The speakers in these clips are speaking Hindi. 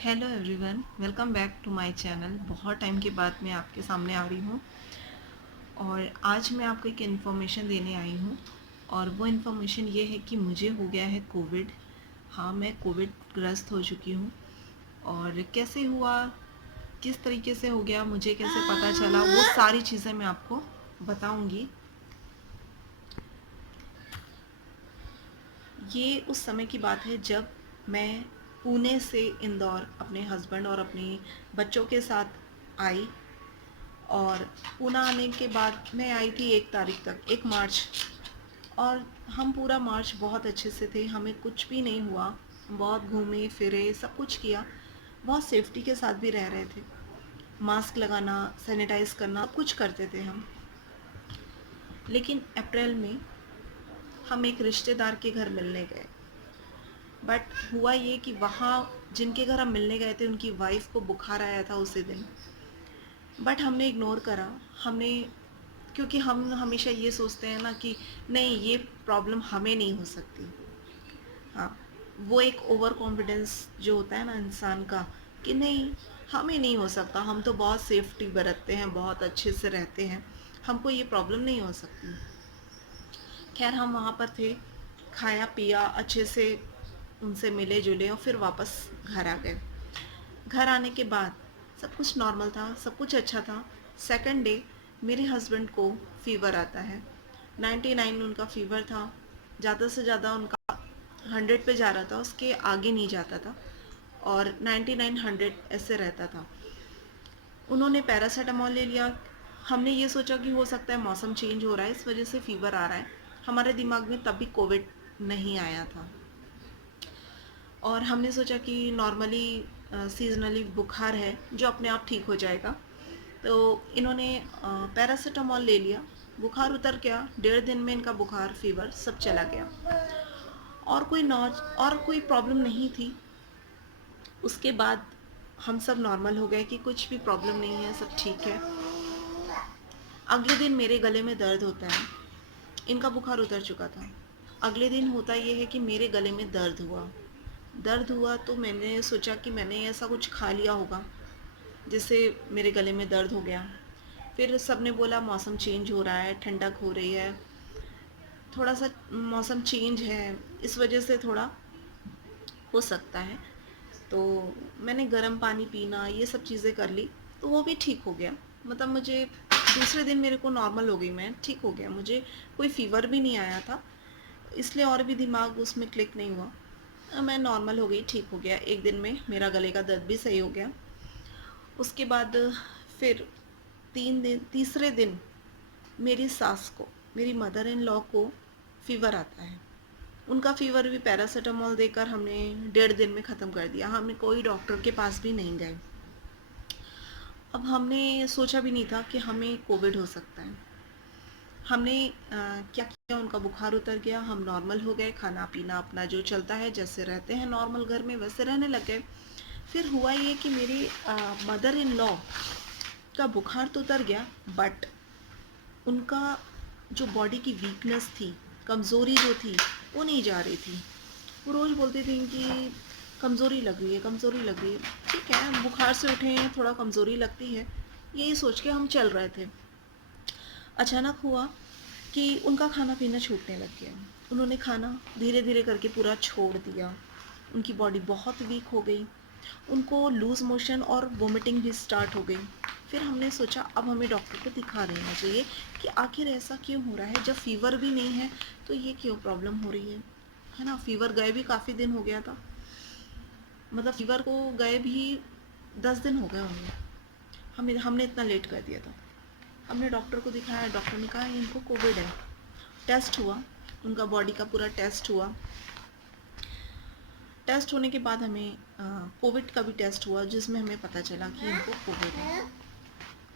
Hello everyone, welcome back to my channel. बहुत टाइम के बाद मैं आपके सामने आ रही हूँ और आज मैं आपको एक इन्फॉर्मेशन देने आई हूँ। और वो इन्फॉर्मेशन ये है कि मुझे हो गया है कोविड। हाँ, मैं कोविड ग्रस्त हो चुकी हूँ। और कैसे हुआ, किस तरीके से हो गया, मुझे कैसे पता चला, वो सारी चीज़ें मैं आपको बताऊँगी। ये उस समय की बात है जब मैं पुणे से इंदौर अपने हस्बैंड और अपने बच्चों के साथ आई। और पूना आने के बाद मैं आई थी 1 तारीख तक, 1 मार्च। और हम पूरा मार्च बहुत अच्छे से थे, हमें कुछ भी नहीं हुआ। बहुत घूमे फिरे, सब कुछ किया, बहुत सेफ्टी के साथ भी रह रहे थे। मास्क लगाना, सैनिटाइज करना, सब कुछ करते थे हम। लेकिन अप्रैल में हम एक रिश्तेदार के घर मिलने गए। बट हुआ ये कि वहाँ जिनके घर हम मिलने गए थे उनकी वाइफ को बुखार आया था उसी दिन। बट हमने इग्नोर करा। हमने, क्योंकि हम हमेशा ये सोचते हैं ना कि नहीं, ये प्रॉब्लम हमें नहीं हो सकती। हाँ, वो एक ओवर कॉन्फिडेंस जो होता है ना इंसान का, कि नहीं, हमें नहीं हो सकता, हम तो बहुत सेफ्टी बरतते हैं, बहुत अच्छे से रहते हैं, हमको ये प्रॉब्लम नहीं हो सकती। खैर, हम वहाँ पर थे, खाया पिया अच्छे से, उनसे मिले जुले और फिर वापस घर आ गए। घर आने के बाद सब कुछ नॉर्मल था, सब कुछ अच्छा था। सेकंड डे मेरे हस्बैंड को फ़ीवर आता है। 99 उनका फ़ीवर था। ज़्यादा से ज़्यादा उनका 100 पे जा रहा था, उसके आगे नहीं जाता था। और 99 100 ऐसे रहता था। उन्होंने पैरासीटामॉल ले लिया। हमने ये सोचा कि हो सकता है मौसम चेंज हो रहा है, इस वजह से फ़ीवर आ रहा है। हमारे दिमाग में तब भी कोविड नहीं आया था। और हमने सोचा कि नॉर्मली सीजनली बुखार है जो अपने आप ठीक हो जाएगा। तो इन्होंने पैरासीटामॉल ले लिया, बुखार उतर गया। 1.5 दिन में इनका बुखार फीवर सब चला गया। और कोई नॉज और कोई प्रॉब्लम नहीं थी। उसके बाद हम सब नॉर्मल हो गए कि कुछ भी प्रॉब्लम नहीं है, सब ठीक है। अगले दिन मेरे गले में दर्द होता है। इनका बुखार उतर चुका था। अगले दिन होता ये है कि मेरे गले में दर्द हुआ। दर्द हुआ तो मैंने सोचा कि मैंने ऐसा कुछ खा लिया होगा जिससे मेरे गले में दर्द हो गया। फिर सबने बोला मौसम चेंज हो रहा है, ठंडक हो रही है, थोड़ा सा मौसम चेंज है, इस वजह से थोड़ा हो सकता है। तो मैंने गर्म पानी पीना, ये सब चीज़ें कर ली, तो वो भी ठीक हो गया। मतलब मुझे दूसरे दिन मेरे को नॉर्मल हो गई, मैं ठीक हो गया, मुझे कोई फ़ीवर भी नहीं आया था। इसलिए और भी दिमाग उसमें क्लिक नहीं हुआ। मैं नॉर्मल हो गई, ठीक हो गया। एक दिन में मेरा गले का दर्द भी सही हो गया। उसके बाद फिर 3 दिन, तीसरे दिन मेरी सास को, मेरी मदर इन लॉ को फ़ीवर आता है। उनका फ़ीवर भी पैरासीटामॉल देकर हमने 1.5 दिन में ख़त्म कर दिया। हमने कोई डॉक्टर के पास भी नहीं गए। अब हमने सोचा भी नहीं था कि हमें कोविड हो सकता है। हमने क्या किया, उनका बुखार उतर गया, हम नॉर्मल हो गए, खाना पीना अपना जो चलता है, जैसे रहते हैं नॉर्मल घर में वैसे रहने लग गए। फिर हुआ ये कि मेरी मदर इन लॉ का बुखार तो उतर गया, बट उनका जो बॉडी की वीकनेस थी, कमज़ोरी जो थी, वो नहीं जा रही थी। वो रोज़ बोलती थी कि कमज़ोरी लग रही है, कमज़ोरी लग रही है। ठीक है, बुखार से उठे हैं, थोड़ा कमज़ोरी लगती है, यही सोच के हम चल रहे थे। अचानक हुआ कि उनका खाना पीना छूटने लग गया। उन्होंने खाना धीरे धीरे करके पूरा छोड़ दिया। उनकी बॉडी बहुत वीक हो गई। उनको लूज़ मोशन और वोमिटिंग भी स्टार्ट हो गई। फिर हमने सोचा अब हमें डॉक्टर को दिखा देना चाहिए कि आखिर ऐसा क्यों हो रहा है, जब फ़ीवर भी नहीं है तो ये क्यों प्रॉब्लम हो रही है ना। फ़ीवर गए भी काफ़ी दिन हो गया था, मतलब फ़ीवर को गए भी 10 दिन हो गए होंगे। हमने इतना लेट कर दिया था। हमने डॉक्टर को दिखाया, डॉक्टर ने कहा इनको कोविड है। टेस्ट हुआ, उनका बॉडी का पूरा टेस्ट हुआ। टेस्ट होने के बाद हमें कोविड का भी टेस्ट हुआ, जिसमें हमें पता चला कि इनको कोविड है।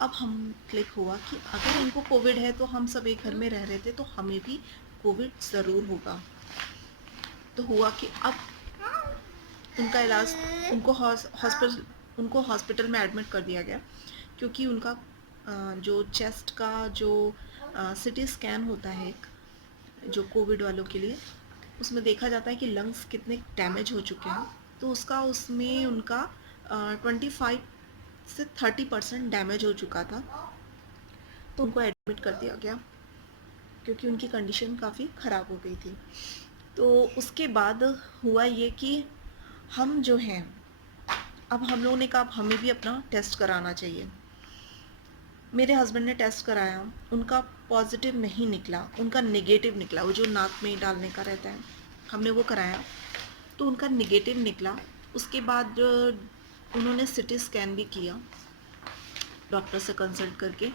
अब हम क्लिक हुआ कि अगर इनको कोविड है तो हम सब एक घर में रह रहे थे, तो हमें भी कोविड ज़रूर होगा। तो हुआ कि अब उनका इलाज, उनको हॉस्पिटल में एडमिट कर दिया गया, क्योंकि उनका जो चेस्ट का जो सिटी स्कैन होता है एक, जो कोविड वालों के लिए, उसमें देखा जाता है कि लंग्स कितने डैमेज हो चुके हैं। तो उसमें उनका 25 से 30% डैमेज हो चुका था, तो उनको एडमिट कर दिया गया क्योंकि उनकी कंडीशन काफ़ी ख़राब हो गई थी। तो उसके बाद हुआ ये कि हम जो हैं, अब हम लोगों ने कहा अब हमें भी अपना टेस्ट कराना चाहिए। मेरे हस्बैंड ने टेस्ट कराया, उनका पॉजिटिव नहीं निकला, उनका नेगेटिव निकला। वो जो नाक में डालने का रहता है, हमने वो कराया तो उनका नेगेटिव निकला। उसके बाद उन्होंने सिटी स्कैन भी किया डॉक्टर से कंसल्ट करके,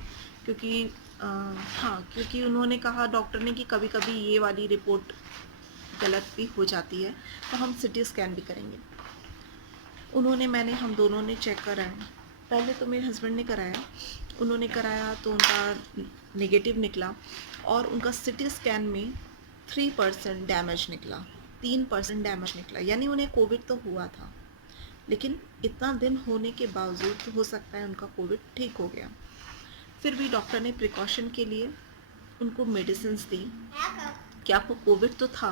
क्योंकि हाँ, क्योंकि उन्होंने कहा डॉक्टर ने कि कभी कभी ये वाली रिपोर्ट गलत भी हो जाती है, तो हम सिटी स्कैन भी करेंगे। हम दोनों ने चेक कराया। पहले तो मेरे हस्बैंड ने कराया, उन्होंने कराया तो उनका नेगेटिव निकला और उनका सिटी स्कैन में 3% डैमेज निकला, 3% डैमेज निकला, यानी उन्हें कोविड तो हुआ था, लेकिन इतना दिन होने के बावजूद तो हो सकता है उनका कोविड ठीक हो गया। फिर भी डॉक्टर ने प्रिकॉशन के लिए उनको मेडिसिन दी कि आपको कोविड तो था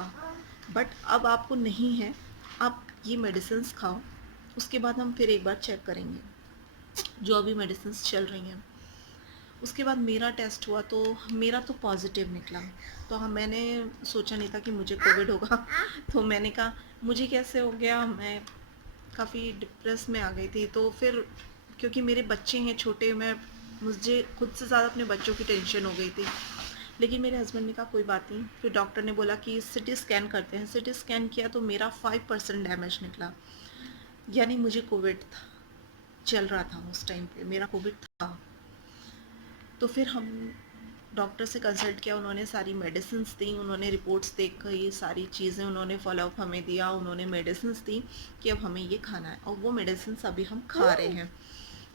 बट अब आपको नहीं है, आप ये मेडिसिन खाओ, उसके बाद हम फिर एक बार चेक करेंगे, जो अभी मेडिसिन चल रही हैं। उसके बाद मेरा टेस्ट हुआ तो मेरा तो पॉजिटिव निकला। तो हाँ, मैंने सोचा नहीं था कि मुझे कोविड होगा तो मैंने कहा मुझे कैसे हो गया, मैं काफ़ी डिप्रेस में आ गई थी। तो फिर क्योंकि मेरे बच्चे हैं छोटे, मुझे खुद से ज़्यादा अपने बच्चों की टेंशन हो गई थी। लेकिन मेरे हस्बैंड ने कहा कोई बात नहीं, फिर डॉक्टर ने बोला कि सिटी स्कैन करते हैं। सिटी स्कैन किया तो मेरा 5% डैमेज निकला, यानी मुझे कोविड था, चल रहा था उस टाइम पे, मेरा कोविड था। तो फिर हम डॉक्टर से कंसल्ट किया, उन्होंने सारी मेडिसिन दी, उन्होंने रिपोर्ट्स देख ये सारी चीज़ें उन्होंने फॉलोअप हमें दिया, उन्होंने मेडिसिन दी कि अब हमें ये खाना है, और वो मेडिसिन अभी हम खा रहे हैं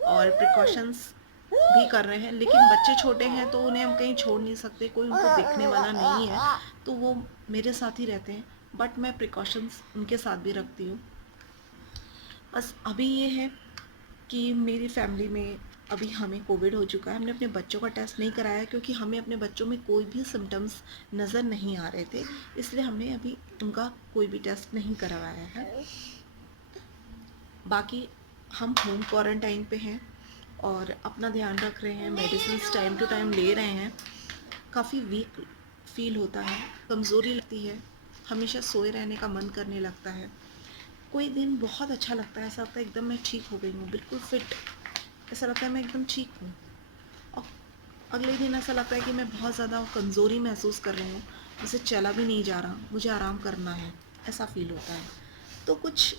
और प्रिकॉशंस भी कर रहे हैं। लेकिन बच्चे छोटे हैं तो उन्हें हम कहीं छोड़ नहीं सकते, कोई उनको देखने वाला नहीं है, तो वो मेरे साथ ही रहते हैं, बट मैं प्रिकॉशंस उनके साथ भी रखती हूँ। बस अभी ये है कि मेरी फैमिली में अभी हमें कोविड हो चुका है। हमने अपने बच्चों का टेस्ट नहीं कराया क्योंकि हमें अपने बच्चों में कोई भी सिम्टम्स नज़र नहीं आ रहे थे, इसलिए हमने अभी उनका कोई भी टेस्ट नहीं करवाया है। बाकी हम होम क्वारंटाइन पे हैं और अपना ध्यान रख रहे हैं, मेडिसिन टाइम टू टाइम ले रहे हैं। काफ़ी वीक फील होता है, कमज़ोरी लगती है, हमेशा सोए रहने का मन करने लगता है। कोई दिन बहुत अच्छा लगता है, ऐसा लगता है एकदम मैं ठीक हो गई हूँ, बिल्कुल फिट, ऐसा लगता है मैं एकदम ठीक हूँ। और अगले दिन ऐसा लगता है कि मैं बहुत ज़्यादा कमज़ोरी महसूस कर रही हूँ, मुझसे चला भी नहीं जा रहा, मुझे आराम करना है, ऐसा फ़ील होता है। तो कुछ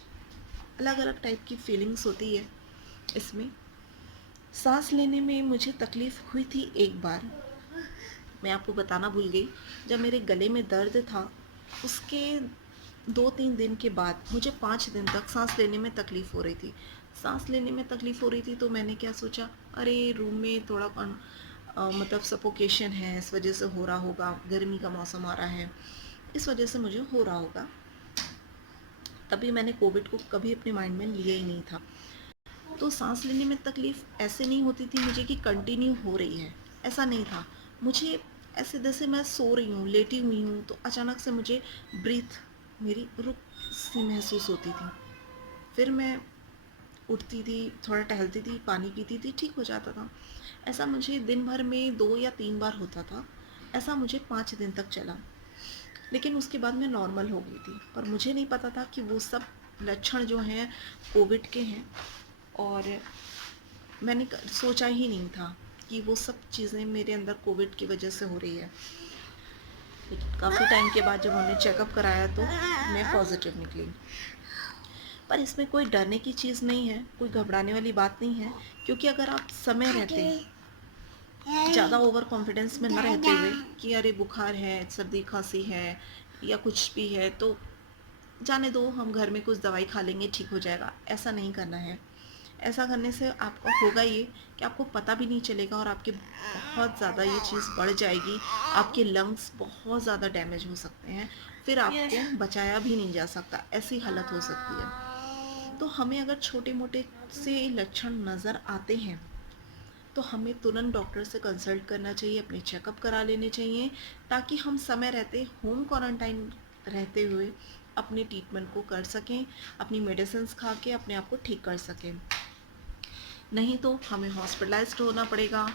अलग अलग टाइप की फीलिंग्स होती है इसमें। सांस लेने में मुझे तकलीफ़ हुई थी एक बार, मैं आपको बताना भूल गई। जब मेरे गले में दर्द था, उसके 2-3 दिन के बाद मुझे 5 दिन तक सांस लेने में तकलीफ़ हो रही थी। सांस लेने में तकलीफ़ हो रही थी तो मैंने क्या सोचा, अरे रूम में थोड़ा मतलब सफोकेशन है, इस वजह से हो रहा होगा, गर्मी का मौसम आ रहा है, इस वजह से मुझे हो रहा होगा। तभी मैंने कोविड को कभी अपने माइंड में लिया ही नहीं था। तो सांस लेने में तकलीफ़ ऐसे नहीं होती थी मुझे कि कंटिन्यू हो रही है, ऐसा नहीं था। मुझे ऐसे जैसे मैं सो रही हूँ, लेटी हुई हूँ, तो अचानक से मुझे ब्रीथ मेरी रुक सी महसूस होती थी। फिर मैं उठती थी, थोड़ा टहलती थी, पानी पीती थी, ठीक हो जाता था। ऐसा मुझे दिन भर में 2 या 3 बार होता था। ऐसा मुझे 5 दिन तक चला, लेकिन उसके बाद मैं नॉर्मल हो गई थी। पर मुझे नहीं पता था कि वो सब लक्षण जो हैं कोविड के हैं, और मैंने सोचा ही नहीं था कि वो सब चीज़ें मेरे अंदर कोविड की वजह से हो रही है। लेकिन काफ़ी टाइम के बाद जब हमने चेकअप कराया तो मैं पॉजिटिव निकली। पर इसमें कोई डरने की चीज़ नहीं है, कोई घबराने वाली बात नहीं है, क्योंकि अगर आप समय रहते ज़्यादा ओवर कॉन्फिडेंस में न रहते हुए कि अरे बुखार है, सर्दी खांसी है या कुछ भी है तो जाने दो, हम घर में कुछ दवाई खा लेंगे, ठीक हो जाएगा, ऐसा नहीं करना है। ऐसा करने से आपको होगा ये कि आपको पता भी नहीं चलेगा और आपके बहुत ज़्यादा ये चीज़ बढ़ जाएगी, आपके लंग्स बहुत ज़्यादा डैमेज हो सकते हैं, फिर आपको बचाया भी नहीं जा सकता, ऐसी हालत हो सकती है। तो हमें अगर छोटे मोटे से लक्षण नज़र आते हैं तो हमें तुरंत डॉक्टर से कंसल्ट करना चाहिए, अपने चेकअप करा लेने चाहिए, ताकि हम समय रहते होम क्वारंटाइन रहते हुए अपने ट्रीटमेंट को कर सकें, अपनी मेडिसिन खा के अपने आप को ठीक कर सकें। नहीं तो हमें हॉस्पिटलाइज्ड होना पड़ेगा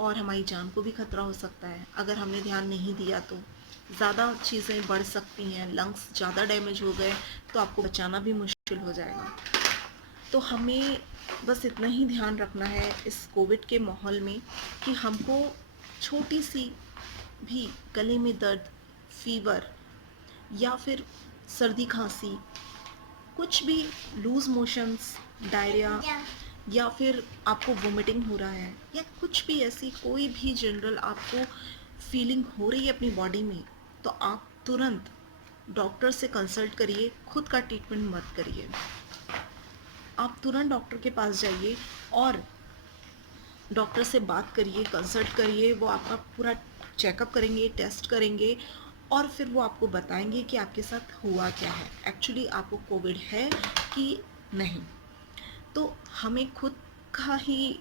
और हमारी जान को भी खतरा हो सकता है। अगर हमने ध्यान नहीं दिया तो ज़्यादा चीज़ें बढ़ सकती हैं, लंग्स ज़्यादा डैमेज हो गए तो आपको बचाना भी मुश्किल हो जाएगा। तो हमें बस इतना ही ध्यान रखना है इस कोविड के माहौल में कि हमको छोटी सी भी गले में दर्द, फीवर या फिर सर्दी खांसी, कुछ भी, लूज़ मोशंस, डायरिया, या फिर आपको वोमिटिंग हो रहा है, या कुछ भी ऐसी कोई भी जनरल आपको फीलिंग हो रही है अपनी बॉडी में, तो आप तुरंत डॉक्टर से कंसल्ट करिए। खुद का ट्रीटमेंट मत करिए, आप तुरंत डॉक्टर के पास जाइए और डॉक्टर से बात करिए, कंसल्ट करिए। वो आपका पूरा चेकअप करेंगे, टेस्ट करेंगे और फिर वो आपको बताएंगे कि आपके साथ हुआ क्या है, एक्चुअली आपको कोविड है कि नहीं। तो हमें खुद का ही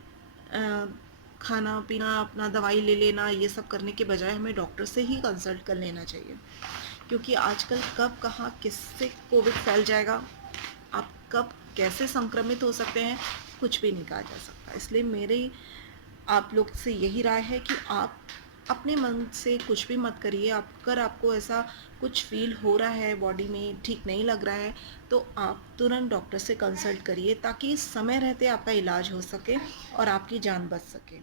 खाना पीना, अपना दवाई ले लेना, ये सब करने के बजाय हमें डॉक्टर से ही कंसल्ट कर लेना चाहिए, क्योंकि आजकल कब कहाँ किससे कोविड फैल जाएगा, आप कब कैसे संक्रमित हो सकते हैं, कुछ भी नहीं कहा जा सकता। इसलिए मेरी आप लोग से यही राय है कि आप अपने मन से कुछ भी मत करिए। अगर आपको ऐसा कुछ फील हो रहा है, बॉडी में ठीक नहीं लग रहा है, तो आप तुरंत डॉक्टर से कंसल्ट करिए ताकि समय रहते आपका इलाज हो सके और आपकी जान बच सके।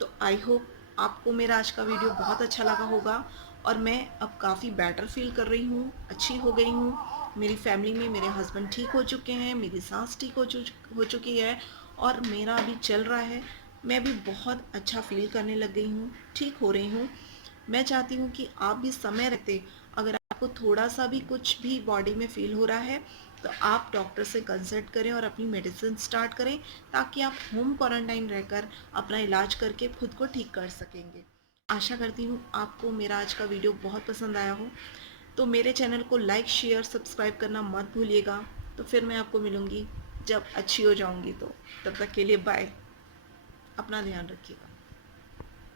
तो आई होप आपको मेरा आज का वीडियो बहुत अच्छा लगा होगा और मैं अब काफ़ी बेटर फील कर रही हूँ, अच्छी हो गई हूँ। मेरी फैमिली में मेरे हस्बैंड ठीक हो चुके हैं, मेरी सास ठीक हो चुकी है और मेरा अभी चल रहा है। मैं भी बहुत अच्छा फील करने लग गई हूँ, ठीक हो रही हूँ। मैं चाहती हूँ कि आप भी समय रहते, अगर आपको थोड़ा सा भी कुछ भी बॉडी में फील हो रहा है, तो आप डॉक्टर से कंसल्ट करें और अपनी मेडिसिन स्टार्ट करें ताकि आप होम क्वारंटाइन रहकर अपना इलाज करके खुद को ठीक कर सकेंगे। आशा करती हूँ आपको मेरा आज का वीडियो बहुत पसंद आया हो। तो मेरे चैनल को लाइक, शेयर, सब्सक्राइब करना मत भूलिएगा। तो फिर मैं आपको मिलूँगी जब अच्छी हो जाऊँगी। तो तब तक के लिए बाय, अपना ध्यान रखिएगा।